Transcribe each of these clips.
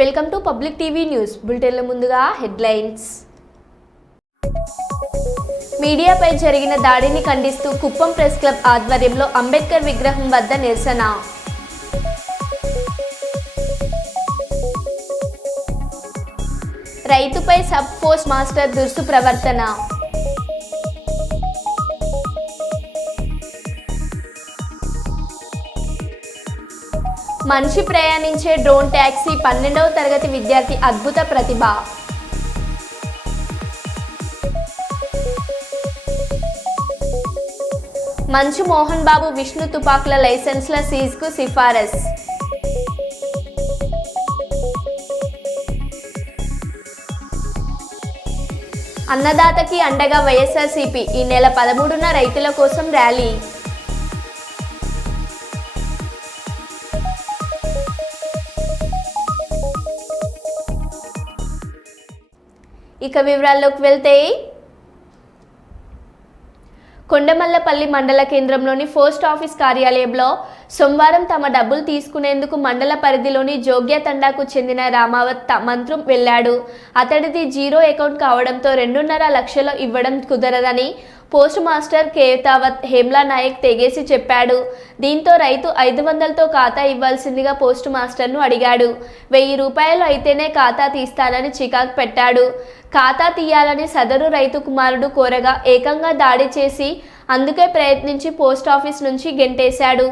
Welcome to public TV news బులెటిన్ల ముందుగా headlines. మీడియాపై జరిగిన దాడిని ఖండిస్తూ కుప్పం ప్రెస్ క్లబ్ ఆధ్వర్యంలో అంబేద్కర్ విగ్రహం వద్ద నిరసన. రైతుపై సబ్ పోస్ట్ మాస్టర్ దురుసు ప్రవర్తన. మనిషి ప్రయాణించే డ్రోన్ ట్యాక్సీ 12వ తరగతి విద్యార్థి అద్భుత ప్రతిభ. మంచు మోహన్ బాబు విష్ణు తుపాకుల లైసెన్స్ల సీజ్కు సిఫారసు. అన్నదాతకి అండగా వైఎస్ఆర్సీపీ ఈ నెల 13న రైతుల కోసం ర్యాలీ. ఇక వివరాల్లోకి వెళ్తే, కొండమల్లపల్లి మండల కేంద్రంలోని పోస్ట్ ఆఫీస్ కార్యాలయంలో సోమవారం తమ డబ్బులు తీసుకునేందుకు మండల పరిధిలోని జోగ్య తండాకు చెందిన రామావత్ మంత్రం వెళ్లాడు. అతడిది జీరో అకౌంట్ కావడంతో 2.5 లక్షలు ఇవ్వడం కుదరదని పోస్ట్ మాస్టర్ కేతావత్ హేమ్లా నాయక్ తెగేసి చెప్పాడు. దీంతో రైతు 500తో ఖాతా ఇవ్వాల్సిందిగా పోస్ట్ మాస్టర్ను అడిగాడు. 1000 రూపాయలు అయితేనే ఖాతా తీస్తానని చికాకు పెట్టాడు. ఖాతా తీయాలని సదరు రైతు కుమారుడు కోరగా ఏకంగా దాడి చేసి అందుకే ప్రయత్నించి పోస్టాఫీస్ నుంచి గెంటేశాడు.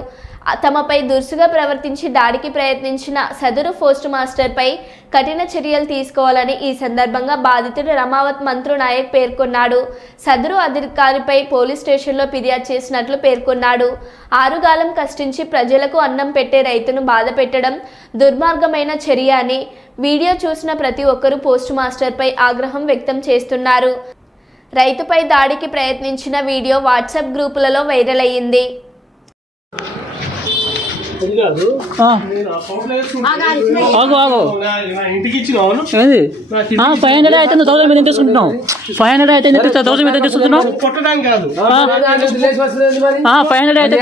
తమపై దురుసుగా ప్రవర్తించి దాడికి ప్రయత్నించిన సదరు పోస్ట్ మాస్టర్పై కఠిన చర్యలు తీసుకోవాలని ఈ సందర్భంగా బాధితుడు రమావత్ మంత్రు నాయక్ పేర్కొన్నాడు. సదరు అధికారిపై పోలీస్ స్టేషన్లో ఫిర్యాదు చేసినట్లు పేర్కొన్నాడు. ఆరుగాలం కష్టించి ప్రజలకు అన్నం పెట్టే రైతును బాధ పెట్టడం దుర్మార్గమైన చర్య అని వీడియో చూసిన ప్రతి ఒక్కరూ పోస్ట్ మాస్టర్పై ఆగ్రహం వ్యక్తం చేస్తున్నారు. రైతుపై దాడికి ప్రయత్నించిన వీడియో వాట్సాప్ గ్రూపులలో వైరల్ అయ్యింది. ఇంటికి ఇచ్చినావు 500 అయితే 1000 మీద తీసుకుంటున్నావు. 500 అయితే 1000 మీద తీసుకుంటున్నావు. కొట్టడానికి కాదు 500 అయితే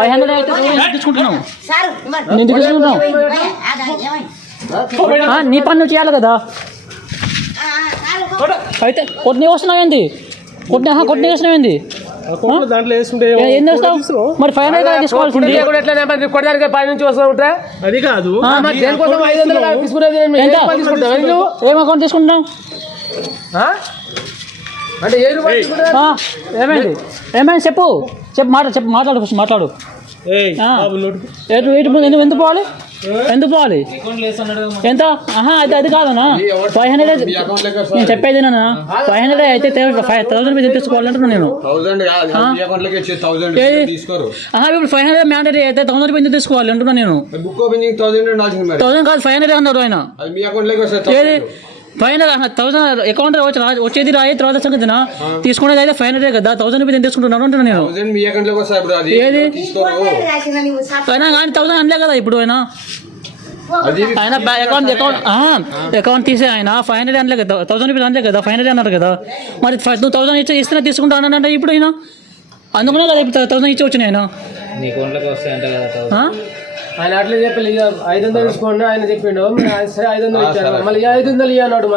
500 అయితే తీసుకుంటున్నావు. నేను తీసుకుంటున్నావు. నీ పన్ను చేయాలి కదా. అయితే కొట్టిన వస్తున్నావు ఏంది? కొట్టిన వస్తున్నావు ఏంది? దాంట్లో వేసుకుంటే ఏం చేస్తావు మరి? 500 తీసుకోవాల్సింది కొట్టడానికి 10 నుంచి వస్తూ ఉంటా. అది కాదు దేనికోసం 500 తీసుకునేది. ఏం అకౌంట్ తీసుకుంటున్నావు అంటే ఏమైంది? ఏమైంది చెప్పు మాట్లాడు ఫస్ట్ మాట్లాడు. ఎందుకు పోవాలి? ఎంత? అది కాదన్నా 500 నేను చెప్పేది. 500 అయితే 1000 మీద తీసుకోవాలంటున్నా నేను. ఇప్పుడు 500 మ్యాండేటరీ అయితే 1000 మీద తీసుకోవాలి అంటున్నా నేను. 1000 కాదు 500 అన్నారు ఆయన. ఏది 500 1000 అకౌంట్ వచ్చేది రాయి తర్వాత సంగతినా తీసుకునేది అయితే 500 కదా. 1000 రూపీస్ తీసుకుంటున్నాను అంటున్నా నేను. ఏది అయినా కానీ 1000 అనలే కదా ఇప్పుడు ఆయన అకౌంట్ తీసే ఆయన 500 అనలే కదా. 1000 రూపీస్ అనలే కదా. 500 అన్నారు కదా. మరి 2000 ఇస్తే తీసుకుంటాను అంటే ఇప్పుడు ఆయన అందుకునే కదా ఇప్పుడు 1000 ఇచ్చి వచ్చినాయి ఆయన. ఆయన అట్లా చెప్పలే 500 తీసుకోండి ఆయన చెప్పిండు. సరే 500 ఇచ్చారు. మళ్ళీ 500 ఇవ్వన్నాడు.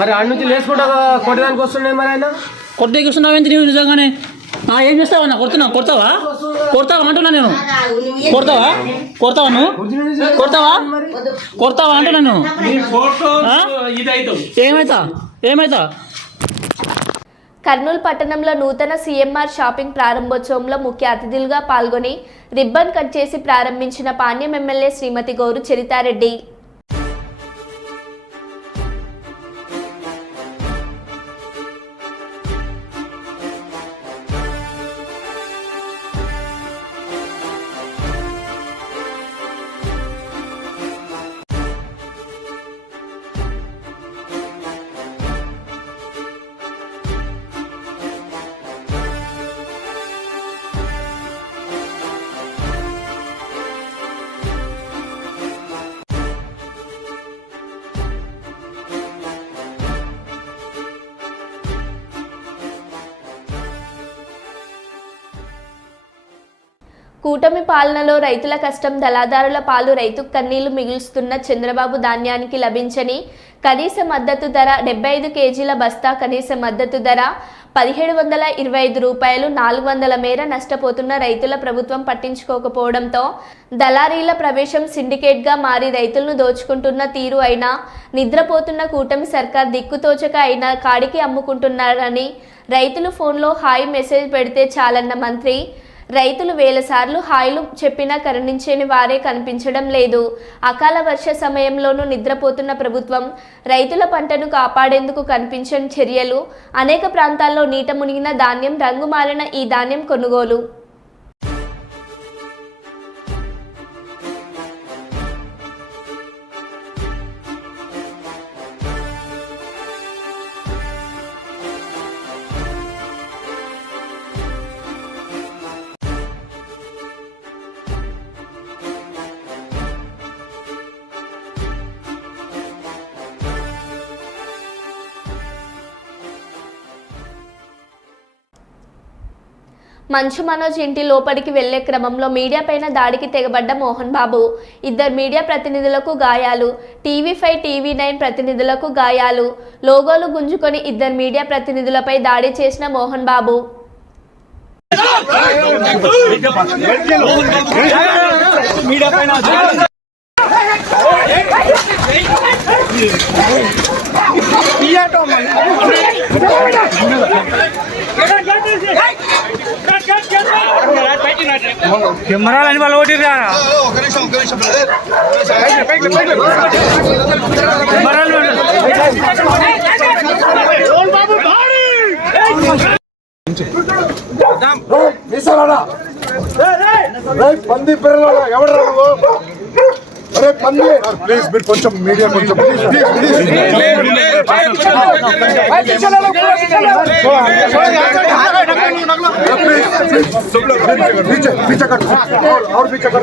మరి ఆడ నుంచి లేచుకుంటా కొట్టడానికి వస్తున్నాయి. మరి ఆయన కొట్టడానికి వస్తున్నావు ఏంటి నువ్వు నిజంగానే? ఏం చేస్తావా? కొడతావా అంటున్నా నేను. కొడతావా నువ్వు? కొడతావా అంటున్నా నేను. ఏమైతా కర్నూలు పట్టణంలో నూతన సీఎంఆర్ షాపింగ్ ప్రారంభోత్సవంలో ముఖ్య అతిథులుగా పాల్గొని రిబ్బన్ కట్ చేసి ప్రారంభించిన పాణ్యం ఎమ్మెల్యే శ్రీమతి గౌరు చరితారెడ్డి. కూటమి పాలనలో రైతుల కష్టం దళాదారుల పాలు రైతు కన్నీళ్లు మిగులుస్తున్న చంద్రబాబు ధాన్యానికి లభించని కనీస మద్దతు ధర 75 కేజీల బస్తా కనీస మద్దతు ధర 1725 రూపాయలు 400 మేర నష్టపోతున్న రైతుల ప్రభుత్వం పట్టించుకోకపోవడంతో దళారీల ప్రవేశం సిండికేట్గా మారి రైతులను దోచుకుంటున్న తీరు అయినా నిద్రపోతున్న కూటమి సర్కార్ దిక్కుతోచక అయినా కాడికి అమ్ముకుంటున్నారని రైతులు ఫోన్లో హాయ్ మెసేజ్ పెడితే చాలన్న మంత్రి రైతులు వేల సార్లు హాయిలు చెప్పినా కరుణించేని వారే కనిపించడం లేదు. అకాల వర్ష సమయంలోనూ నిద్రపోతున్న ప్రభుత్వం రైతుల పంటను కాపాడేందుకు కనిపించని చర్యలు, అనేక ప్రాంతాల్లో నీట మునిగిన ధాన్యం, రంగు మారిన ఈ ధాన్యం కొనుగోలు. మంచు మనోజ్ ఇంటి లోపలికి వెళ్లే క్రమంలో మీడియా పైన దాడికి తెగబడ్డ మోహన్ బాబు. 2 మీడియా ప్రతినిధులకు గాయాలు. టీవీ5, టీవీ9 ప్రతినిధులకు గాయాలు. లోగోలు గుంజుకొని 2 మీడియా ప్రతినిధులపై దాడి చేసిన మోహన్ బాబు. కెమెరాలని వాళ్ళు ఓటి పంది పిల్లలు ఎవరు అరే పంది ప్లీజ్ మీరు కొంచెం మీడియా కొంచెం पीछे कर और पीछे कर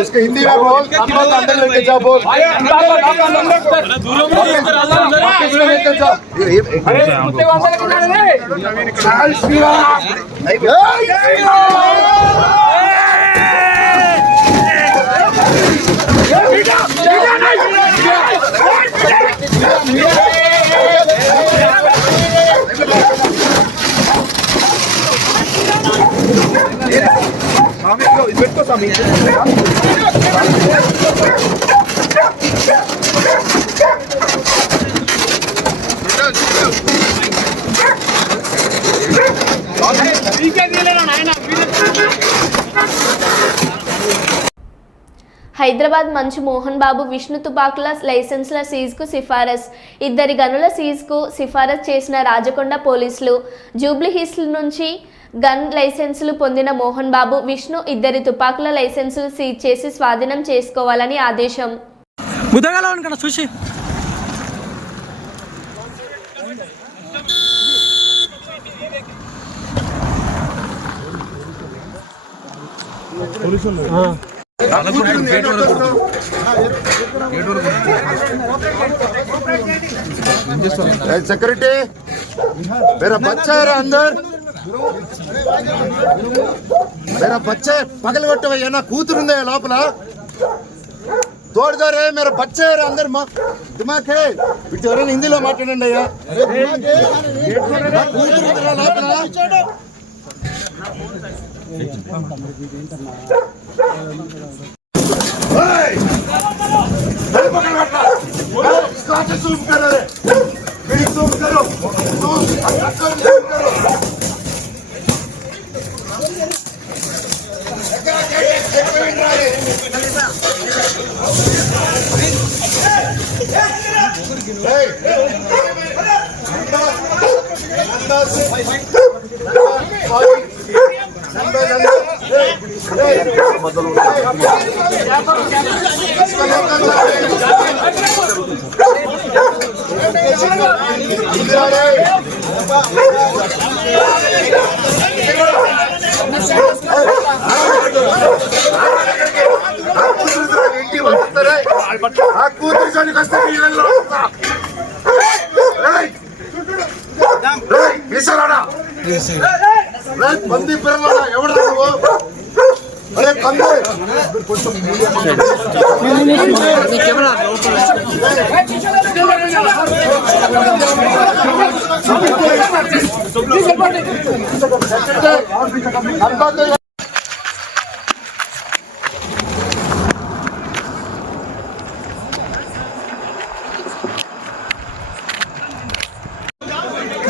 उसके हिंदी में बोल अंदर लेके जाओ बोल लेके जाओ హైదరాబాద్ మంచు మోహన్ బాబు విష్ణు తుపాకుల లైసెన్స్ల సీజ్కు సిఫారస్. 2 గనుల సీజ్కు సిఫారసు చేసిన రాజకొండ పోలీసులు. జూబ్లీ హిల్స్ నుంచి గన్ లైసెన్సులు పొందిన మోహన్ బాబు, విష్ణు 2 తుపాకుల లైసెన్సులు సీజ్ చేసి స్వాధీనం చేసుకోవాలని ఆదేశం. सेक्रेटरी मेरा बच्चा है अंदर मेरा बच्चा पगलगొట్టవయ్యా నా కూతురుందే లోపల తోడుదా రే मेरा बच्चा है अंदर दिमाग है ఎవరైనా హిందీలో మాట్లాడండి అయ్యా కూతురుందిరా లోపల जूम करो रे जूम करो కూతురు పంది పిల్లలు ఎవరు అరే పంది కొంచెం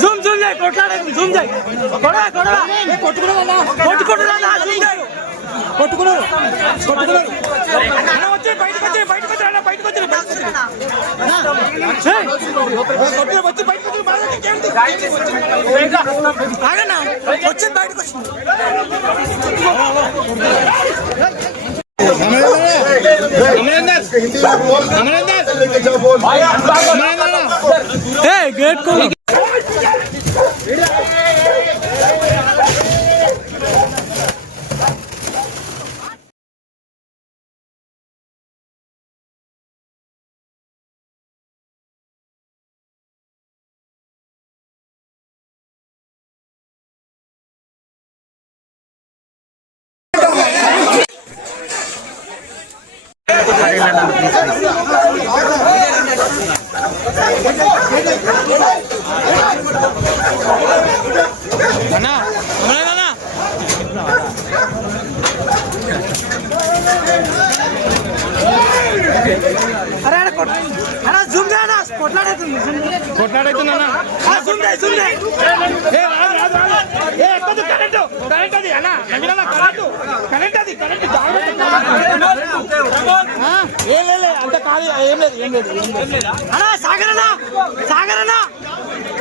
జూమ్ జూమ్ చేయి కొట్లాడేది జూమ్ చేయి కొడవా కొడవా కొట్టుకున్నారా కొట్టుకున్నారా జూమ్ చేయి కొట్టుకున్నారు కొట్టుకున్నారు అన్న వచ్చి బయటికి వచ్చి అన్న బయటికి వచ్చి వచ్చి బయటికి వచ్చి ఆగన్నా వచ్చి బయటకు వచ్చి गेट को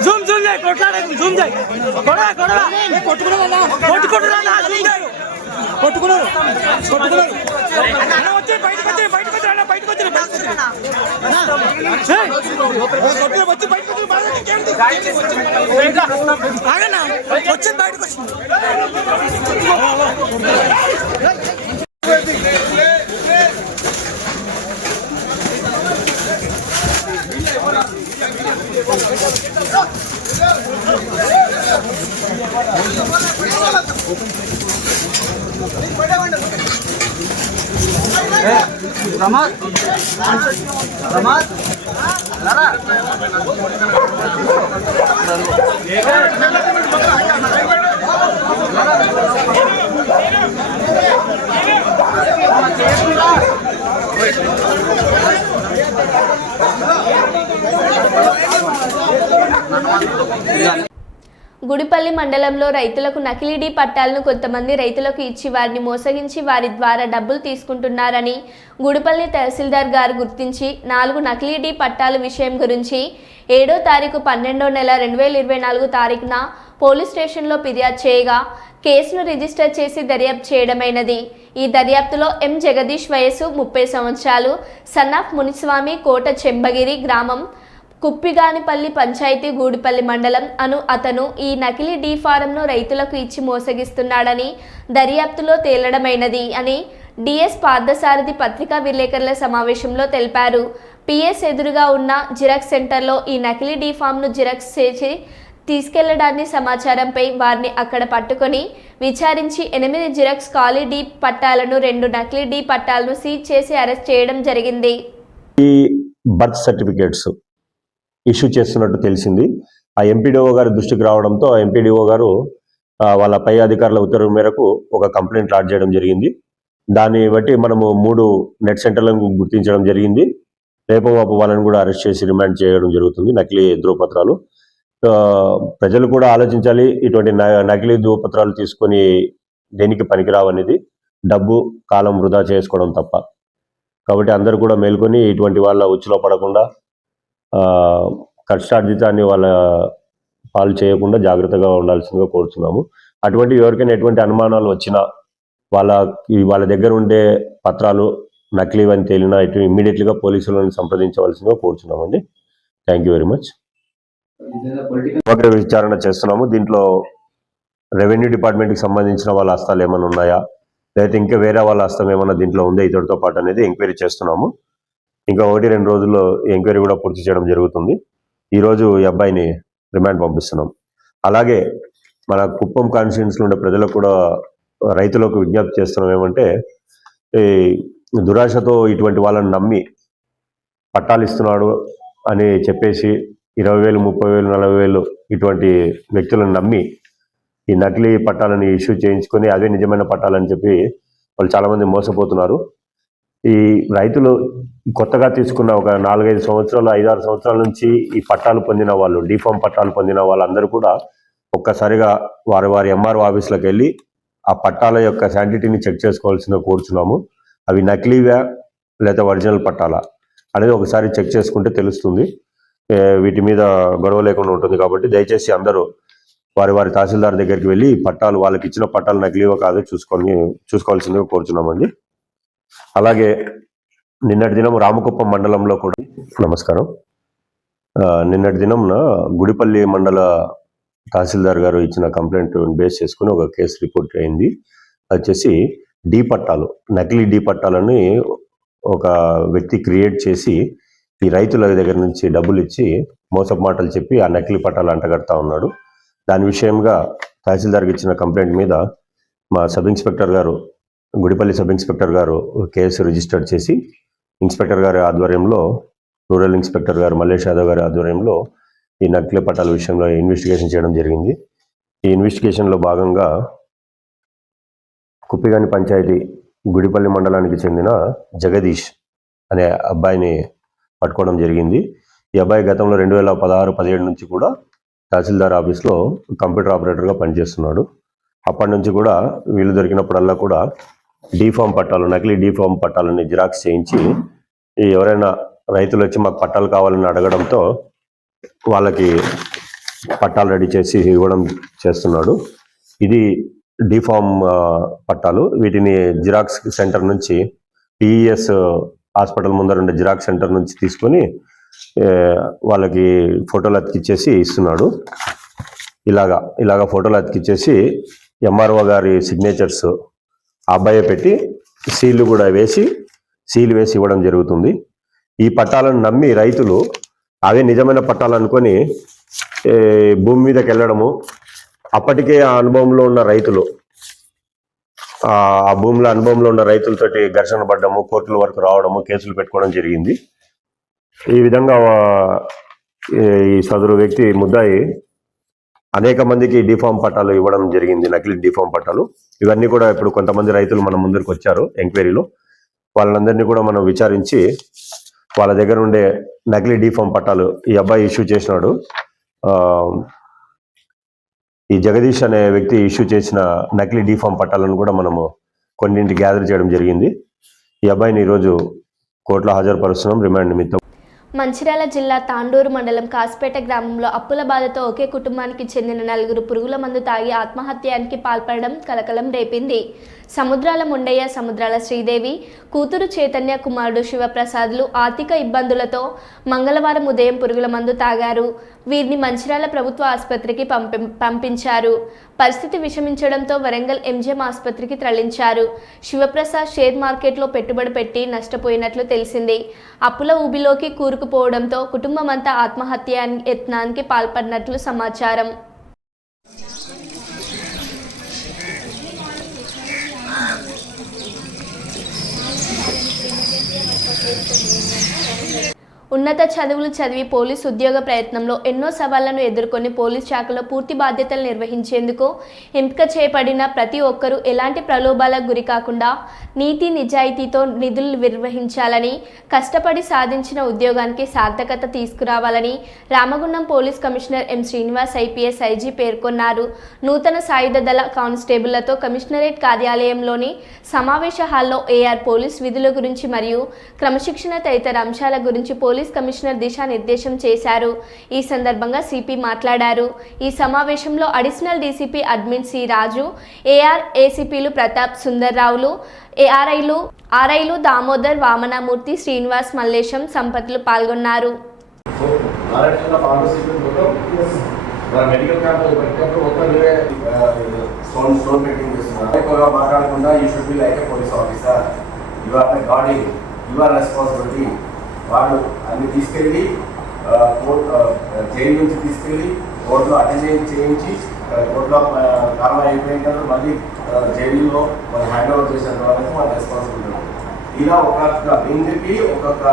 జూమ్ జూమ్ చేయి కొట్లాడేది జూమ్ చేయి కొడవా కొడవా కొట్టుకున్నారా కొట్టుకున్నారా కొట్టుకున్నారు కొట్టుకున్నారు అన్న వచ్చి బయటకు వచ్చి అన్న బయటకు వచ్చి వచ్చి బయటకు వచ్చి ఆగన్నా వచ్చి బయటకు వచ్చి గుడిపల్లి మండలంలో రైతులకు నకిలీ డీ పట్టాలను కొంతమంది రైతులకు ఇచ్చి వారిని మోసగించి వారి ద్వారా డబ్బులు తీసుకుంటున్నారని గుడిపల్లి తహసీల్దార్ గారు గుర్తించి 4 నకిలీ డీ పట్టాల విషయం గురించి 7వ తారీఖు 12వ నెల 2024 తారీఖున పోలీస్ స్టేషన్లో ఫిర్యాదు చేయగా కేసును రిజిస్టర్ చేసి దర్యాప్తు చేయడమైనది. ఈ దర్యాప్తులో ఎం జగదీష్ వయసు 30 సంవత్సరాలు, సన్నాఫ్ మునిస్వామి, కోట చెంబగిరి గ్రామం, కుప్పిగానిపల్లి పంచాయతీ, గూడిపల్లి మండలం అతను ఈ నకిలీ డీ ఫారంను రైతులకు ఇచ్చి మోసగిస్తున్నాడని దర్యాప్తులో తేలడమైనది అని డిఎస్ పార్థసారథి పత్రికా విలేకరుల సమావేశంలో తెలిపారు. పిఎస్ ఎదురుగా ఉన్న జిరాక్స్ సెంటర్లో ఈ నకిలీ డీ ఫామ్ను జిరాక్స్ చేసి తీసుకెళ్లడాన్ని సమాచారంపై వారిని అక్కడ పట్టుకొని విచారించి 8 జిరాక్స్ ఖాళీ డీ పట్టాలను 2 నకిలీ డీ పట్టాలను సీజ్ చేసి అరెస్ట్ చేయడం జరిగింది. ఈ బర్త్ సర్టిఫికేట్స్ ఇష్యూ చేస్తున్నట్టు తెలిసింది. ఆ ఎంపీడీఓ గారి దృష్టికి రావడంతో ఆ ఎంపీడీఓ గారు వాళ్ళ పై అధికారుల ఉత్తర్వు మేరకు ఒక కంప్లైంట్ లాడ్జ్ చేయడం జరిగింది. దాన్ని బట్టి మనము 3 నెట్ సెంటర్లను గుర్తించడం జరిగింది. రేపు వాళ్ళని కూడా అరెస్ట్ చేసి రిమాండ్ చేయడం జరుగుతుంది. నకిలీ ధృవపత్రాలు ప్రజలు కూడా ఆలోచించాలి. ఇటువంటి నకిలీ ధృవపత్రాలు తీసుకొని దేనికి పనికిరావనేది, డబ్బు కాలం వృధా చేసుకోవడం తప్ప. కాబట్టి అందరూ కూడా మేల్కొని ఇటువంటి వాళ్ళ ఉచ్చులో పడకుండా కష్టార్జితాన్ని వాళ్ళ పాలు చేయకుండా జాగ్రత్తగా ఉండాల్సిందిగా కోరుతున్నాము. అటువంటి ఎవరికైనా ఎటువంటి అనుమానాలు వచ్చినా వాళ్ళ దగ్గర ఉండే పత్రాలు నకిలీవి అని తేలినా ఇమ్మీడియట్లీగా పోలీసులను సంప్రదించవలసిందిగా కోరుతున్నామండి. Thank you very much. సమగ్ర విచారణ చేస్తున్నాము. దీంట్లో రెవెన్యూ డిపార్ట్మెంట్కి సంబంధించిన వాళ్ళ హస్తాలు ఏమైనా ఉన్నాయా, లేకపోతే ఇంకా వేరే వాళ్ళ హస్తం ఏమైనా దీంట్లో ఉందా ఇతడితో పాటు అనేది ఎంక్వైరీ చేస్తున్నాము. ఇంకా 1-2 రోజుల్లో ఎంక్వైరీ కూడా పూర్తి చేయడం జరుగుతుంది. ఈరోజు ఈ అబ్బాయిని రిమాండ్ పంపిస్తున్నాం. అలాగే మన కుప్పం కాన్స్టిట్యున్సీలో ఉండే ప్రజలకు కూడా రైతులకు విజ్ఞప్తి చేస్తున్నాం ఏమంటే, ఈ దురాశతో ఇటువంటి వాళ్ళని నమ్మి పట్టాలు ఇస్తున్నాడు అని చెప్పేసి 20,000, 30,000, 40,000 ఇటువంటి వ్యక్తులను నమ్మి ఈ నకిలీ పట్టాలని ఇష్యూ చేయించుకొని అవే నిజమైన పట్టాలని చెప్పి వాళ్ళు చాలామంది మోసపోతున్నారు. ఈ రైతులు కొత్తగా తీసుకున్న ఒక 4-5 సంవత్సరాలు, 5-6 సంవత్సరాల నుంచి ఈ పట్టాలు పొందిన వాళ్ళు, డీఫామ్ పట్టాలు పొందిన వాళ్ళందరూ కూడా ఒక్కసారిగా వారి ఎంఆర్ఓ ఆఫీసులకు వెళ్ళి ఆ పట్టాల యొక్క శాంటిటీని చెక్ చేసుకోవాల్సిందిగా కోరుచున్నాము. అవి నకిలీవా లేదా ఒరిజినల్ పట్టాలా అనేది ఒకసారి చెక్ చేసుకుంటే తెలుస్తుంది. వీటి మీద గొడవ లేకుండా ఉంటుంది. కాబట్టి దయచేసి అందరూ వారి తహసీల్దార్ దగ్గరికి వెళ్ళి పట్టాలు, వాళ్ళకి ఇచ్చిన పట్టాలు నకిలీవో కాదో చూసుకోవాల్సిందిగా కోరుచున్నామండి. అలాగే నిన్నటి దినం రామకుప్పం మండలంలో కూడా నమస్కారం. నిన్నటి దినంన గుడిపల్లి మండల తహసీల్దార్ గారు ఇచ్చిన కంప్లైంట్ బేస్ చేసుకుని ఒక కేసు రిపోర్ట్ అయింది. అది వచ్చేసి డీ పట్టాలు, నకిలీ డీ పట్టాలని ఒక వ్యక్తి క్రియేట్ చేసి ఈ రైతుల దగ్గర నుంచి డబ్బులు ఇచ్చి మోసపు మాటలు చెప్పి ఆ నకిలీ పట్టాలు అంటగడతా ఉన్నాడు. దాని విషయంగా తహసీల్దార్కి ఇచ్చిన కంప్లైంట్ మీద మా సబ్ ఇన్స్పెక్టర్ గారు, గుడిపల్లి సబ్ ఇన్స్పెక్టర్ గారు కేసు రిజిస్టర్ చేసి ఇన్స్పెక్టర్ గారి ఆధ్వర్యంలో, రూరల్ ఇన్స్పెక్టర్ గారు మల్లేష్ యాదవ్ గారి ఆధ్వర్యంలో ఈ నకిలీ పట్టాల విషయంలో ఇన్వెస్టిగేషన్ చేయడం జరిగింది. ఈ ఇన్వెస్టిగేషన్లో భాగంగా కుప్పిగాని పంచాయతీ గుడిపల్లి మండలానికి చెందిన జగదీష్ అనే అబ్బాయిని పట్టుకోవడం జరిగింది. ఈ అబ్బాయి గతంలో 2016-17 నుంచి కూడా తహసీల్దార్ ఆఫీస్లో కంప్యూటర్ ఆపరేటర్గా పనిచేస్తున్నాడు. అప్పటి నుంచి కూడా వీళ్ళు దొరికినప్పుడల్లా కూడా డీఫామ్ పట్టాలు, నకిలీ డీఫామ్ పట్టాలని జిరాక్స్ చేయించి ఎవరైనా రైతులు వచ్చి మాకు పట్టాలు కావాలని అడగడంతో వాళ్ళకి పట్టాలు రెడీ చేసి ఇవ్వడం చేస్తున్నాడు. ఇది డీఫామ్ పట్టాలు. వీటిని జిరాక్స్ సెంటర్ నుంచి, పిఈఎస్ హాస్పిటల్ ముందర ఉండే జిరాక్స్ సెంటర్ నుంచి తీసుకొని వాళ్ళకి ఫోటోలు అతికిచ్చేసి ఇస్తున్నాడు. ఇలాగా ఫోటోలు అతికిచ్చేసి ఎంఆర్ఓ గారి సిగ్నేచర్స్ ఆ అబ్బాయి పెట్టి సీల్ వేసి ఇవ్వడం జరుగుతుంది. ఈ పట్టాలను నమ్మి రైతులు అవే నిజమైన పట్టాలు అనుకొని భూమి మీదకి వెళ్ళడము, అప్పటికే ఆ అనుభవంలో ఉన్న రైతులు, ఆ భూమిలో అనుభవంలో ఉన్న రైతులతోటి ఘర్షణ పడ్డము, కోర్టుల వరకు రావడము, కేసులు పెట్టుకోవడం జరిగింది. ఈ విధంగా ఈ సదరు వ్యక్తి ముద్దాయి అనేక మందికి డీఫామ్ పట్టాలు ఇవ్వడం జరిగింది, నకిలీ డీఫామ్ పట్టాలు. ఇవన్నీ కూడా ఇప్పుడు కొంతమంది రైతులు మన ముందరికి వచ్చారు ఎంక్వైరీలో. వాళ్ళందరినీ కూడా మనం విచారించి వాళ్ళ దగ్గర ఉండే నకిలీ డీఫామ్ పట్టాలు ఈ అబ్బాయి ఇష్యూ చేసినాడు. ఈ జగదీష్ అనే వ్యక్తి ఇష్యూ చేసిన నకిలీ డీఫామ్ పట్టాలను కూడా మనము కొన్నింటి గ్యాదర్ చేయడం జరిగింది. ఈ అబ్బాయిని ఈరోజు కోర్టులో హాజరుపరుస్తున్నాం రిమాండ్ నిమిత్తం. మంచిర్యాల జిల్లా తాండూరు మండలం కాసిపేట గ్రామంలో అప్పుల బాధతో ఒకే కుటుంబానికి చెందిన 4 పురుగుల మందు తాగి ఆత్మహత్యానికి పాల్పడడం కలకలం రేపింది. సముద్రాల ముండయ్య, సముద్రాల శ్రీదేవి కూతురు చైతన్య, కుమారుడు శివప్రసాద్లు ఆర్థిక ఇబ్బందులతో మంగళవారం ఉదయం పురుగుల మందు తాగారు. వీరిని మంచిర్యాల ప్రభుత్వ ఆసుపత్రికి పంపించారు. పరిస్థితి విషమించడంతో వరంగల్ ఎంజిఎం ఆసుపత్రికి తరలించారు. శివప్రసాద్ షేర్ మార్కెట్లో పెట్టుబడి పెట్టి నష్టపోయినట్లు తెలిసింది. అప్పుల ఊబిలోకి కూరుకుపోవడంతో కుటుంబమంతా ఆత్మహత్య యత్నానికి పాల్పడినట్లు సమాచారం. ఉన్నత చదువులు చదివి పోలీసు ఉద్యోగ ప్రయత్నంలో ఎన్నో సవాళ్లను ఎదుర్కొని పోలీస్ శాఖలో పూర్తి బాధ్యతలు నిర్వహించేందుకు ఎంపిక చేయబడిన ప్రతి ఒక్కరూ ఎలాంటి ప్రలోభాలకు గురి కాకుండా నీతి నిజాయితీతో నిధులు నిర్వహించాలని, కష్టపడి సాధించిన ఉద్యోగానికి సార్థకత తీసుకురావాలని Ramagundam police commissioner M Srinivas IPS IG పేర్కొన్నారు. నూతన సాయుధ దళ కానిస్టేబుళ్లతో కమిషనరేట్ కార్యాలయంలోని సమావేశ హాల్లో ఏఆర్ పోలీస్ విధుల గురించి మరియు క్రమశిక్షణ తదితర అంశాల గురించి పోలీస్ కమిషనర్ దిశానిర్దేశం చేశారు. ఈ సందర్భంగా సిపి మాట్లాడారు. ఈ సమావేశంలో అడిషనల్ డీసీపీ అడ్మిన్ సి రాజు, ఏఆర్ ఏసీపీలు ప్రతాప్, సుందర్రావులు, ఆర్ఐలు దామోదర్, వామనమూర్తి, శ్రీనివాస్, మల్లేశం, సంపత్లు పాల్గొన్నారు. వాళ్ళు అన్ని తీసుకెళ్ళి జైలు నుంచి తీసుకెళ్ళి కోర్టులో అటెండ్ చేయించి ఇక్కడ కోర్టులో కార్యవాహి అయిపోయిన తర్వాత మళ్ళీ జైలులో వాళ్ళు హ్యాండ్ ఓవర్ చేసిన వాళ్ళకి వాళ్ళ రెస్పాన్సిబిలిటీ ఉంటుంది. ఇలా ఒక్కొక్క వింగ్కి ఒక్కొక్క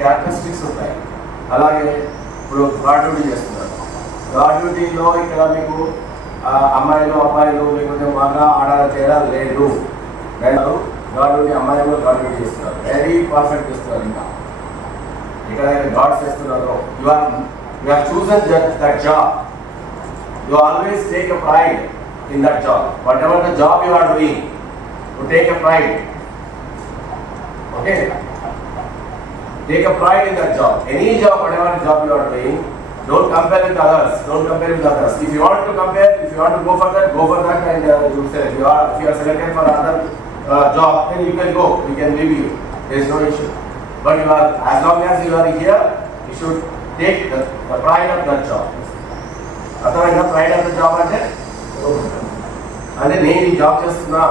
క్యారెక్టరిస్టిక్స్ ఉంటాయి. అలాగే ఇప్పుడు గార్డ్ డ్యూటీ చేస్తున్నారు. గార్డ్ డ్యూటీలో ఇక్కడ మీకు అమ్మాయిలు అబ్బాయిలు లేకపోతే మగ ఆడ తేడా లేదు. గార్డ్ డ్యూటీ అమ్మాయిలు గార్డ్ డ్యూటీ చేస్తున్నారు, వెరీ పర్ఫెక్ట్ చేస్తున్నారు. ఇంకా ఇక్కడ గార్డ్స్ చేస్తున్నారు. You are chosen that job. You always take a pride in that job. Whatever the job you are doing, you take a pride. Okay? Take a pride in that job. Any job, whatever job you are doing, don't compare with others. Don't compare with others. If you want to compare, if you want to go for that, and you say if you are selected for another job, then you can go. We can leave you. There is no issue. But you are, as long as you are here, you should take the pride of that job. అర్థమైనా pride of the job అంటే నేను ఈ job చేస్తున్నా,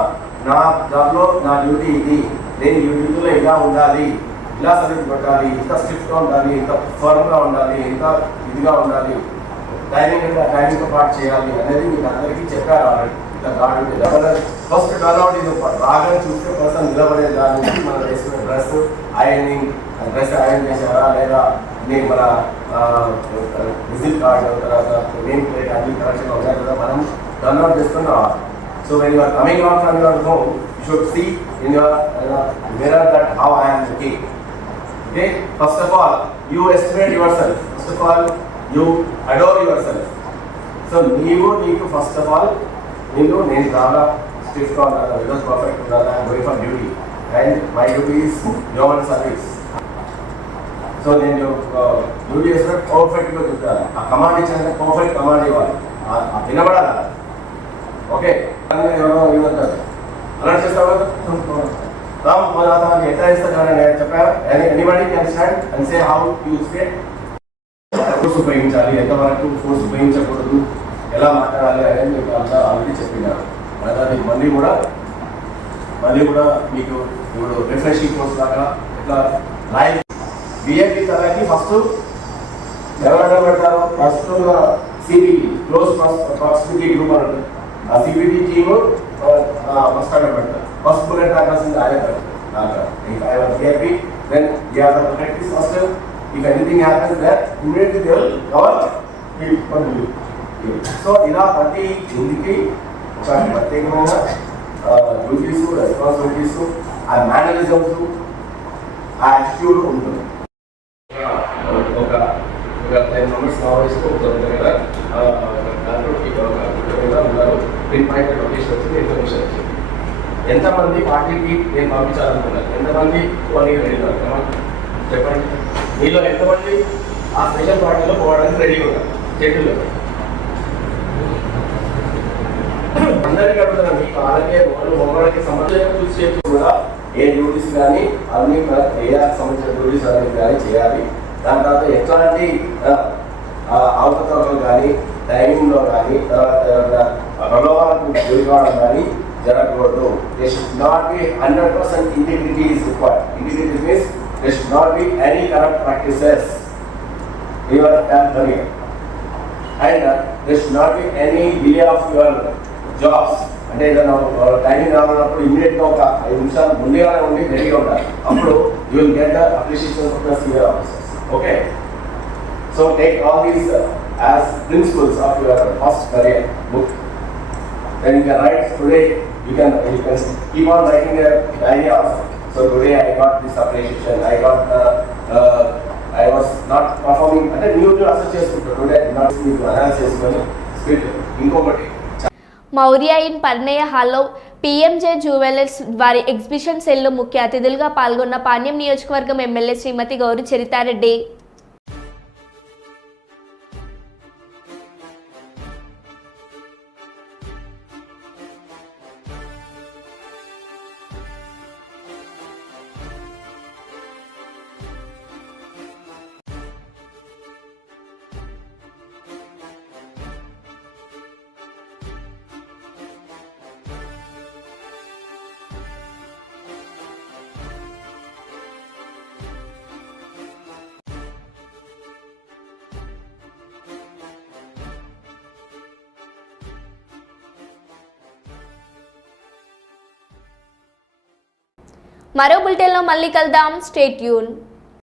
నా జాబ్లో నా duty ఇది, నేను ఈ డ్యూటీలో ఇలా ఉండాలి, ఇలా సర్వీస్ పెట్టాలి, ఇంత స్ట్రిక్ట్గా ఉండాలి, ఇంత ఫర్మ్గా ఉండాలి, ఇంత ఇదిగా ఉండాలి, టైమింగ్తో పాటు చేయాలి అనేది మీకు అందరికీ చెప్పారు ఆల్రెడీ. ఇట్లా గార్డ్ ఫస్ట్ టర్న్అవుట్ ఇది బాగా చూస్తే పర్సన్ నిలబడే దాని నుంచి మనం వేసుకునే డ్రెస్ ఐరన్ చేశారా లేదా నేను మన విజిట్ కార్డు తర్వాత నేమ్ ప్లేట్ అన్ని కరెక్షన్ ఉన్నాయి కదా మనం టర్న్అవుట్ చేస్తున్నాం. So when you are coming out from your home you should see in your mirror that how I am looking. Okay, first of all you estimate yourself, first of all you adore yourself. So నీకు first of all నేను చాలా స్టిఫ్గా ఉండాలి, ఏదో perfect ఉండాలి, I'm going for duty and my duty is human service. So నేను duty చేసిన పర్ఫెక్ట్గా చూడాలి, ఆ కమాండ్ ఇచ్చిన పర్ఫెక్ట్ కమాండ్ ఇవ్వాలి, వినబడాలి. ఓకే, ఎవరో ఇవ్వద్దు అలర్ట్ చేస్తావు కదా రామ్ ఎట్లా ఇస్తాను చెప్పారు. Anybody can stand and say how use it. Force ఉపయోగించాలి, ఎంతవరకు ఫోర్స్ ఉపయోగించకూడదు, ఎలా మాట్లాడాలి అనేది మీకు అంతా ఆల్రెడీ చెప్పినారు. అది మళ్ళీ కూడా మీకు ఇప్పుడు రిఫ్రెషింగ్ కోర్స్ లాగా ఇట్లా లైవ్ బిఏపీ తరగతి ఫస్ట్ ఎవరైనా పెడతారు. First CBT close proximity group అని ఉంటుంది. ఆ సిబిటి టీమ్ ఫస్ట్ అక్కడ పెడతారు. ఫస్ట్ బుల్లెట్ రావాల్సింది ఆయన పెడతారు. BAP then practice first. If anything happens that immediately they will cover. So ఇలా ప్రతి ఇంటికి ఒక ప్రత్యేకమైన డ్యూటీస్, రెస్పాన్సిబిలిటీస్, ఆ మేనరిజమ్స్, ఆ యాటిట్యూడ్ ఉంటుంది. ఒక 10 మెంబర్స్ కావాల్సి ఉన్నారు. పిన్ పాయింట్ లొకేషన్ వచ్చింది, ఇన్ఫర్మేషన్ వచ్చింది. ఎంతమంది పార్టీకి నేను పంపించాలనుకున్నాను, ఎంతమంది పోనీ రెడీ ఉన్నారు చెప్పండి. మీలో ఎంతమంది ఆ స్పెషల్ పార్టీలో పోవడానికి రెడీగా ఉన్నారు చెట్టులో? అందరికీ అడుగుతున్నాను, మీకు అలాగే మొమ్మలకి సంబంధించిన చూసి చేస్తూ కూడా ఏ డ్యూటీస్ కానీ అన్ని ఏఆర్కి సంబంధించిన డ్యూటీస్ అనేది కానీ చేయాలి. దాని తర్వాత ఎట్లాంటి అవకతవకలు కానీ టైమింగ్లో కానీ తర్వాత ప్రలోభాలకు గురి కావడం కానీ జరగకూడదు. They should not be 100% integrity is required. Integrity means they should not be any corrupt practices in your career, and there should not be any delay of your jobs. అంటే ఏదైనా టైమింగ్ రావాలన్నప్పుడు ఇమీడియట్గా ఒక 5 నిమిషాలు ముందుగానే ఉండి రెడీగా ఉండాలి. అప్పుడు you will get the appreciation of the senior officers. Okay, so take all these as principles of your first career book. Then you can write today, you can keep on writing your diary also. So today I got this appreciation, I got I was not performing అంటే న్యూ assess చేసుకుంటారు. Today not మీకు analyse చేసుకొని skill. ఇంకొకటి Maurya in పర్నేయ హాల్లో PMJ jewellers వారి exhibition సెల్లో ముఖ్య అతిథులుగా పాల్గొన్న పాణ్యం నియోజకవర్గం ఎమ్మెల్యే శ్రీమతి గౌరి చరితారెడ్డి. మరో బులెటిన్లో మళ్ళీ కలుద్దాం. Stay tune.